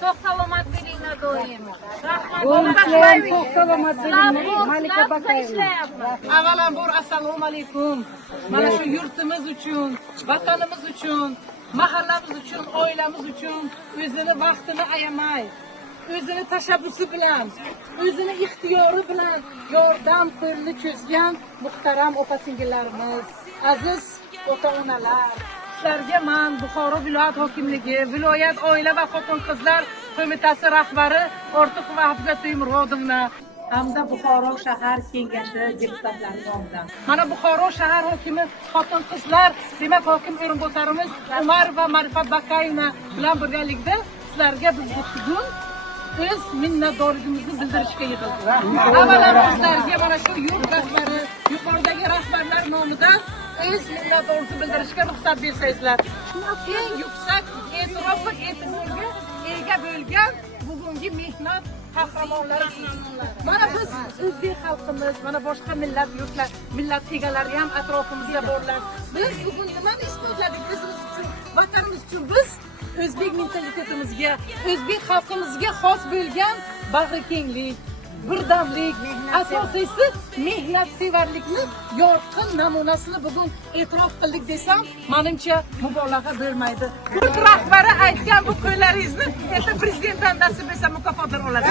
Çok salomat belinglar doim. Çok salomat belinglar. Malika Bakayeva. Avvalambor assalomu alaykum. Mana shu yurtimiz uchun, vatanimiz uchun, mahallamiz uchun, oilamiz uchun o'zini vaqtini ayamay, o'zini tashabbusi bilan, o'zini ixtiyori bilan yordam qo'lini cho'zgan muhtaram opa-singillarimiz, aziz ota-onalar, sizlarga men Buxoro viloyat hokimligi, viloyat oila va xotin-qizlar qo'mitasi rahbari Ortiqova Hafiza Teymurodovna hamda Buxoro shahar kengashi deputatlari nomidan. Mana Buxoro shahar hokimi xotin-qizlar, demak hokim o'rinbosarimiz Umar va Ma'rifat Bakayevna bilan birgalikda sizlarga biz bugun o'z minnatdorligimizni bildirishga yig'ildik. Avvalambor sizlarga mana shu yurt rahbari, yuqoridagi rahbarlar nomidan o'z minnatdorligimizni bildirishga ruxsat bersangizlar. Eng yuksak e'tirof va e'tiborga ega bo'lgan bugungi mehnat qahramonlari. Mana biz o'zbek xalqimiz, mana boshqa millat yurtlar, millat egalari ham atrofimizda borlar. Biz bugun nimani istadik? Bizimiz uchun, vatanimiz uchun biz o'zbek mentalitetimizga, o'zbek xalqimizga xos bo'lgan bag'rikenglik, birdamlik, asosiysi mehnatsevarlikni yorqin namunasini bugun e'tirof qildik desam, menimcha mubolag'a bo'lmaydi. Yurt rahbari aytgan bu qo'llaringizni erta prezidentdan nasib etsa mukofotlar olasiz.